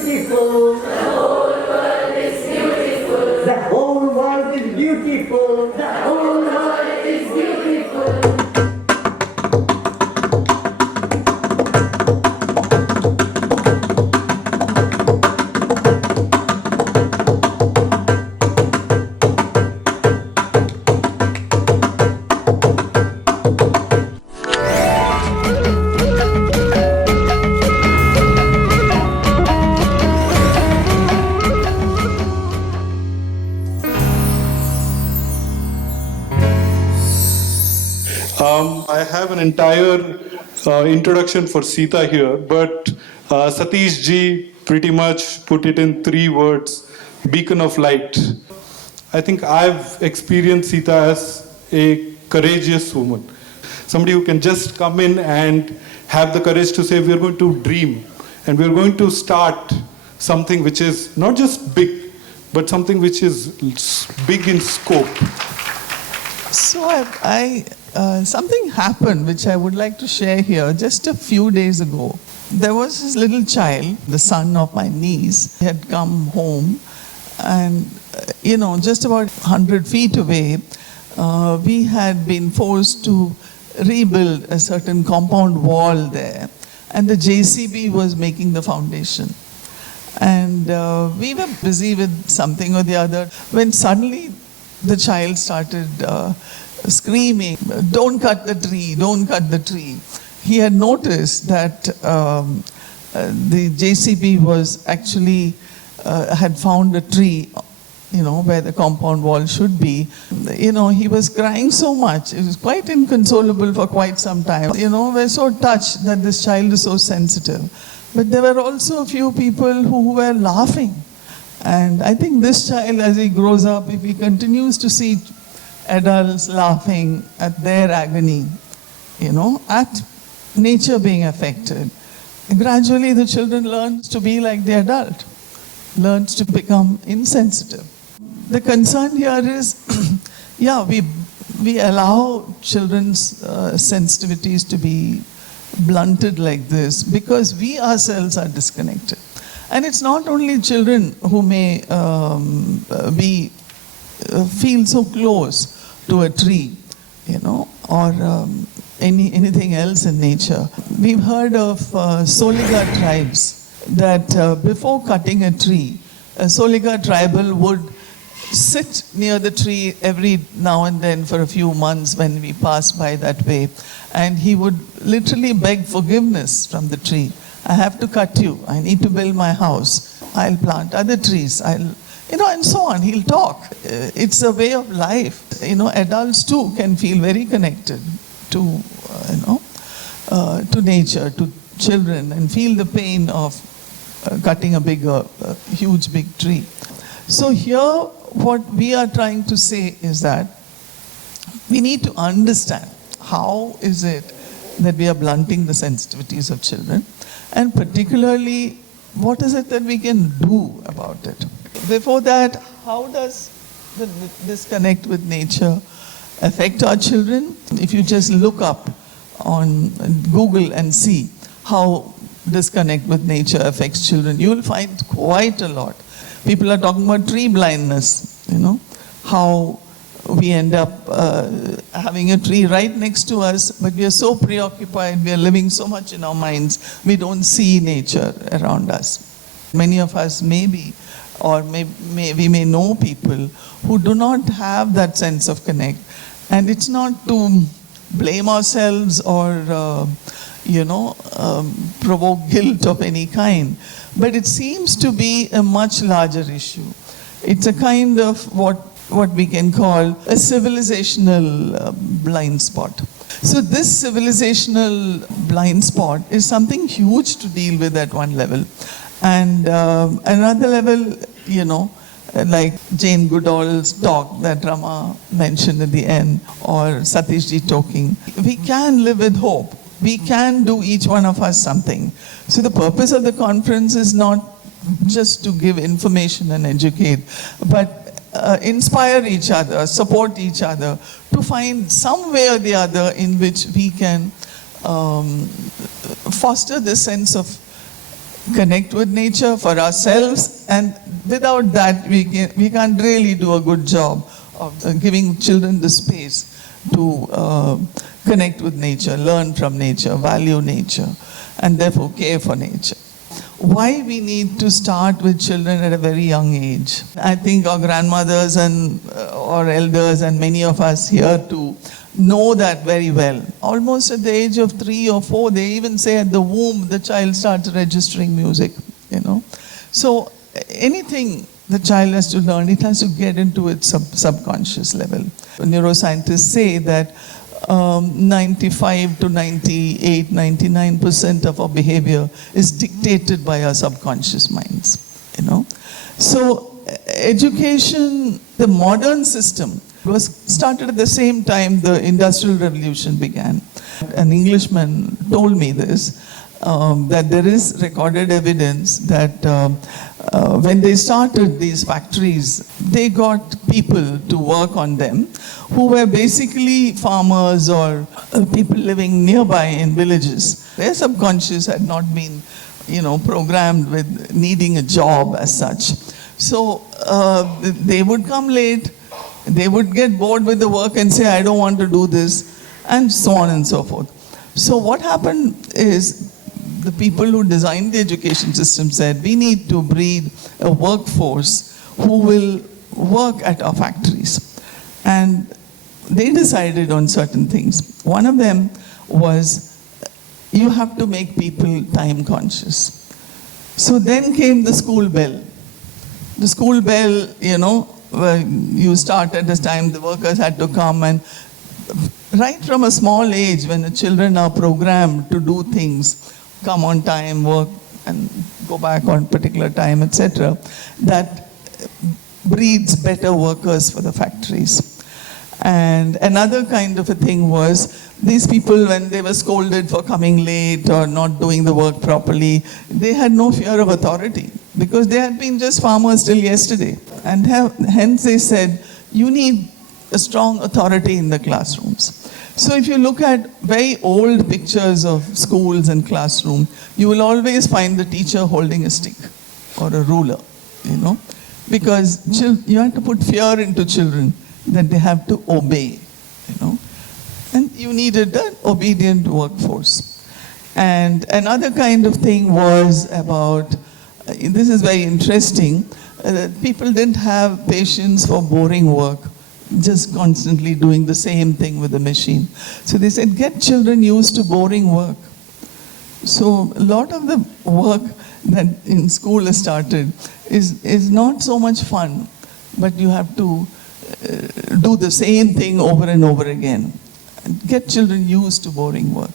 beautiful. The whole world is beautiful. The whole world is beautiful. The whole world is beautiful. I have an entire introduction for Seetha here, but Satish ji pretty much put it in 3 words: beacon of light. I think I've experienced Seetha as a courageous woman, somebody who can just come in and have the courage to say, we're going to dream and we're going to start something which is not just big, but something which is big in scope. So something happened which I would like to share here just a few days ago. There was this little child, the son of my niece. He had come home and, just about 100 feet away, we had been forced to rebuild a certain compound wall there. And the JCB was making the foundation. And we were busy with something or the other when suddenly the child started screaming, "Don't cut the tree, don't cut the tree." He had noticed that the JCB was actually, had found a tree, where the compound wall should be. He was crying so much. It was quite inconsolable for quite some time. We're so touched that this child is so sensitive. But there were also a few people who were laughing. And I think this child, as he grows up, if he continues to see adults laughing at their agony, at nature being affected, gradually the children learn to be like the adult, learns to become insensitive. The concern here is, we allow children's sensitivities to be blunted like this because we ourselves are disconnected. And it's not only children who may feel so close to a tree, or anything else in nature. We've heard of Soliga tribes that before cutting a tree, a Soliga tribal would sit near the tree every now and then for a few months when we pass by that way, and he would literally beg forgiveness from the tree. I have to cut you. I need to build my house. I'll plant other trees. and so on. He'll talk. It's a way of life. Adults too can feel very connected to, to nature, to children, and feel the pain of cutting a huge big tree. So here, what we are trying to say is that we need to understand how is it that we are blunting the sensitivities of children, and particularly, what is it that we can do about it? Before that, how does the disconnect with nature affect our children? If you just look up on Google and see how disconnect with nature affects children, you will find quite a lot. People are talking about tree blindness, how we end up having a tree right next to us, but we are so preoccupied, we are living so much in our minds, we don't see nature around us. Many of us may be, or we may know people who do not have that sense of connect. And it's not to blame ourselves or, provoke guilt of any kind, but it seems to be a much larger issue. It's a kind of what we can call a civilizational blind spot. So this civilizational blind spot is something huge to deal with at one level. And another level, like Jane Goodall's talk that Rama mentioned at the end, or Satish ji talking, we can live with hope. We can do each one of us something. So the purpose of the conference is not just to give information and educate, but inspire each other, support each other, to find some way or the other in which we can foster this sense of connect with nature for ourselves, and without that we can't really do a good job of giving children the space to connect with nature, learn from nature, value nature, and therefore care for nature. Why we need to start with children at a very young age? I think our grandmothers and our elders and many of us here too know that very well. Almost at the age of 3 or 4, they even say at the womb the child starts registering music, you know. So anything the child has to learn, it has to get into its subconscious level. Neuroscientists say that 95 to 98, 99% of our behavior is dictated by our subconscious minds, you know. So education, the modern system, was started at the same time the Industrial Revolution began. An Englishman told me this, that there is recorded evidence that when they started these factories, they got people to work on them who were basically farmers or people living nearby in villages. Their subconscious had not been, you know, programmed with needing a job as such. So they would come late, they would get bored with the work and say, I don't want to do this, and so on and so forth. So what happened is, the people who designed the education system said, we need to breed a workforce who will work at our factories. And they decided on certain things. One of them was, you have to make people time conscious. So then came the school bell. The school bell, you know, you start at this time, the workers had to come, and right from a small age, when the children are programmed to do things, come on time, work, and go back on particular time, etc., that breeds better workers for the factories. And another kind of a thing was, these people, when they were scolded for coming late or not doing the work properly, they had no fear of authority, because they had been just farmers till yesterday. And hence they said, you need a strong authority in the classrooms. So if you look at very old pictures of schools and classroom, you will always find the teacher holding a stick or a ruler, you know, because you have to put fear into children that they have to obey, you know, and you needed an obedient workforce. And another kind of thing was about, this is very interesting, people didn't have patience for boring work, just constantly doing the same thing with the machine. So they said, get children used to boring work. So a lot of the work that in school is started is not so much fun, but you have to do the same thing over and over again. Get children used to boring work.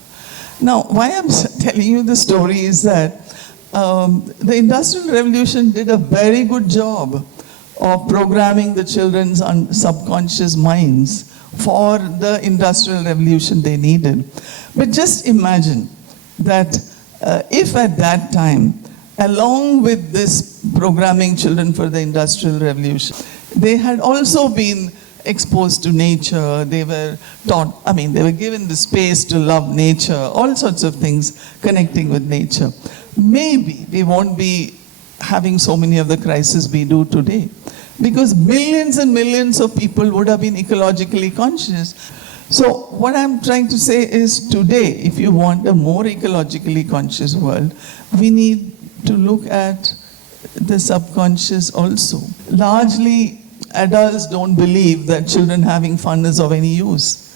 Now, why I'm telling you the story is that the Industrial Revolution did a very good job of programming the children's subconscious minds for the Industrial Revolution they needed. But just imagine that if at that time, along with this programming children for the Industrial Revolution, they had also been exposed to nature, they were taught, they were given the space to love nature, all sorts of things connecting with nature. Maybe we won't be having so many of the crises we do today, because millions and millions of people would have been ecologically conscious. So what I'm trying to say is, today, if you want a more ecologically conscious world, we need to look at the subconscious also. Largely, adults don't believe that children having fun is of any use.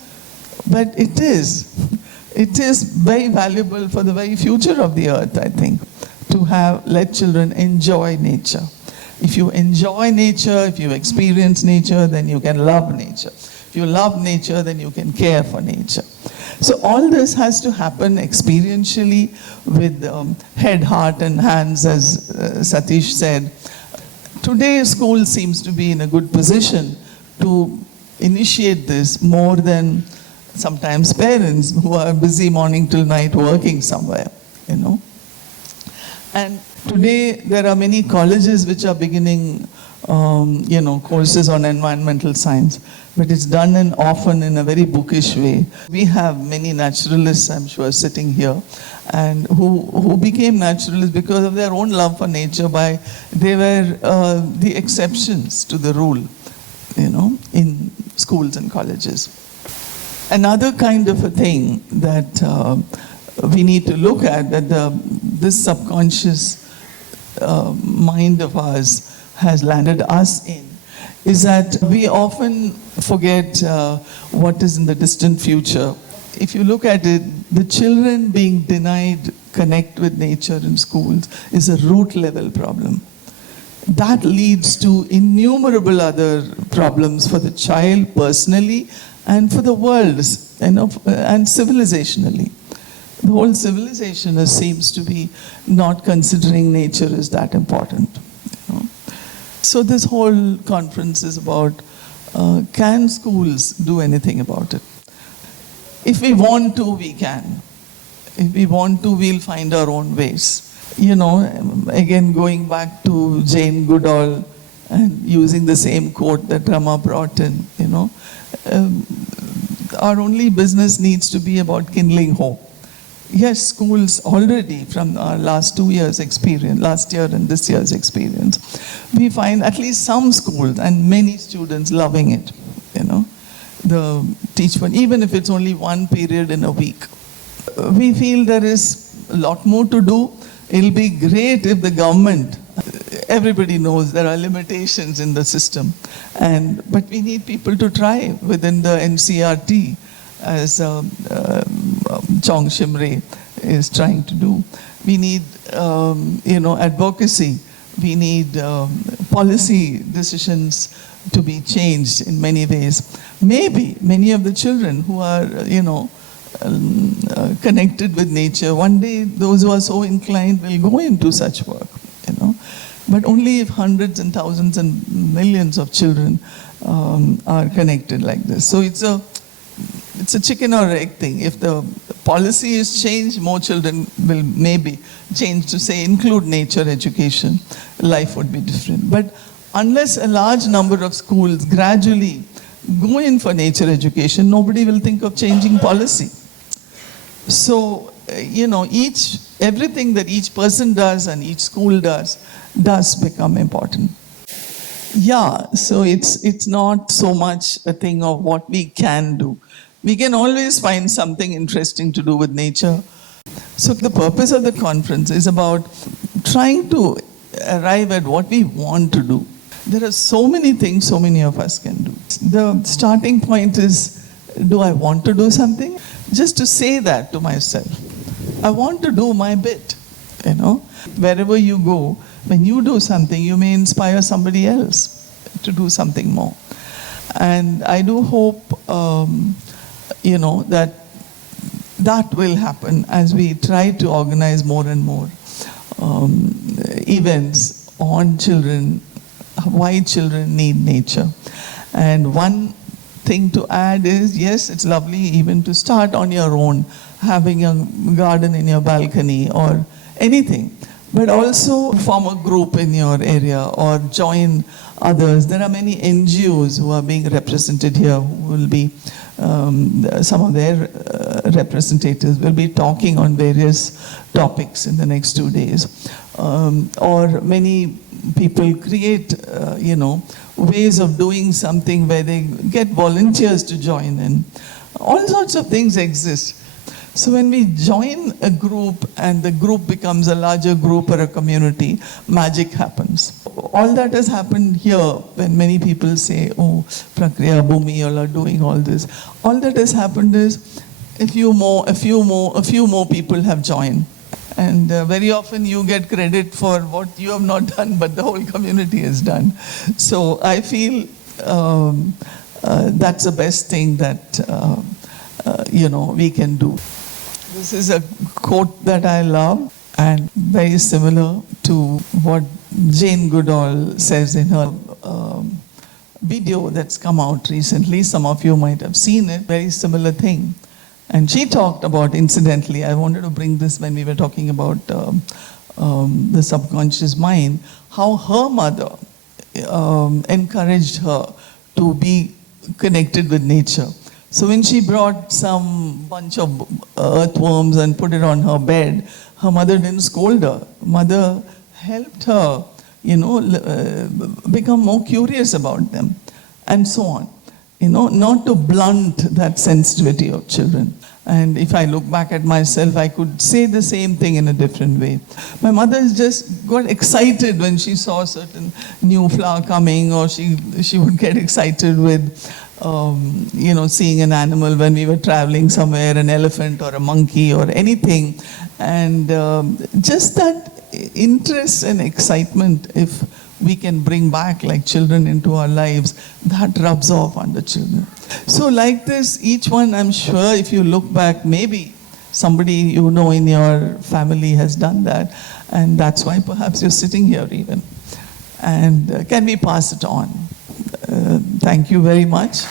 But it is. It is very valuable for the very future of the earth, I think, to let children enjoy nature. If you enjoy nature, if you experience nature, then you can love nature. If you love nature, then you can care for nature. So all this has to happen experientially with head, heart, and hands, as Satish said. Today, school seems to be in a good position to initiate this more than sometimes parents who are busy morning till night working somewhere, you know. And today, there are many colleges which are beginning courses on environmental science, but it's done often in a very bookish way. We have many naturalists, I'm sure, sitting here, and who became naturalists because of their own love for nature. They were the exceptions to the rule, in schools and colleges. Another kind of a thing that we need to look at, that this subconscious mind of ours has landed us in, is that we often forget what is in the distant future. If you look at it, the children being denied connect with nature in schools is a root level problem. That leads to innumerable other problems for the child personally and for the world, and civilizationally. The whole civilization seems to be not considering nature as that important. So this whole conference is about, can schools do anything about it? If we want to, we can. If we want to, we'll find our own ways. Again, going back to Jane Goodall and using the same quote that Rama brought in, our only business needs to be about kindling hope. Yes, schools already, from our last 2 years' experience, last year and this year's experience, we find at least some schools and many students loving it, the teach one, even if it's only one period in a week. We feel there is a lot more to do. It'll be great if the government, everybody knows there are limitations in the system, but we need people to try within the NCRT, as Chong Shimre is trying to do. We need, advocacy. We need policy decisions to be changed in many ways. Maybe many of the children who are, connected with nature, one day those who are so inclined will go into such work, But only if hundreds and thousands and millions of children are connected like this. So it's a chicken or egg thing. If the policy is changed, more children will maybe change to say include nature education, life would be different. But unless a large number of schools gradually go in for nature education, nobody will think of changing policy. So, everything that each person does and each school does become important. Yeah, so it's not so much a thing of what we can do. We can always find something interesting to do with nature. So the purpose of the conference is about trying to arrive at what we want to do. There are so many things so many of us can do. The starting point is, do I want to do something? Just to say that to myself. I want to do my bit, Wherever you go, when you do something, you may inspire somebody else to do something more. And I do hope, that will happen as we try to organize more and more events on children, why children need nature. And one thing to add is, yes, it's lovely even to start on your own, having a garden in your balcony or anything, but also form a group in your area or join others. There are many NGOs who are being represented here who will be, some of their representatives will be talking on various topics in the next 2 days. Or many people create, ways of doing something where they get volunteers to join in. All sorts of things exist. So when we join a group and the group becomes a larger group or a community, magic happens. All that has happened here when many people say, oh, Prakriya, Bhumi, you all are doing all this. All that has happened is a few more people have joined. And very often you get credit for what you have not done, but the whole community has done. So I feel that's the best thing that, we can do. This is a quote that I love and very similar to what Jane Goodall says in her video that's come out recently. Some of you might have seen it, very similar thing. And she talked about, incidentally, I wanted to bring this when we were talking about the subconscious mind, how her mother encouraged her to be connected with nature. So when she brought some bunch of earthworms and put it on her bed, her mother didn't scold her. Mother helped her, become more curious about them, and so on. Not to blunt that sensitivity of children. And if I look back at myself, I could say the same thing in a different way. My mother just got excited when she saw a certain new flower coming, or she would get excited with, seeing an animal when we were traveling somewhere, an elephant or a monkey or anything. And just that interest and excitement, if we can bring back like children into our lives, that rubs off on the children. So like this, each one, I'm sure if you look back, maybe somebody in your family has done that, and that's why perhaps you're sitting here even. And can we pass it on? Thank you very much.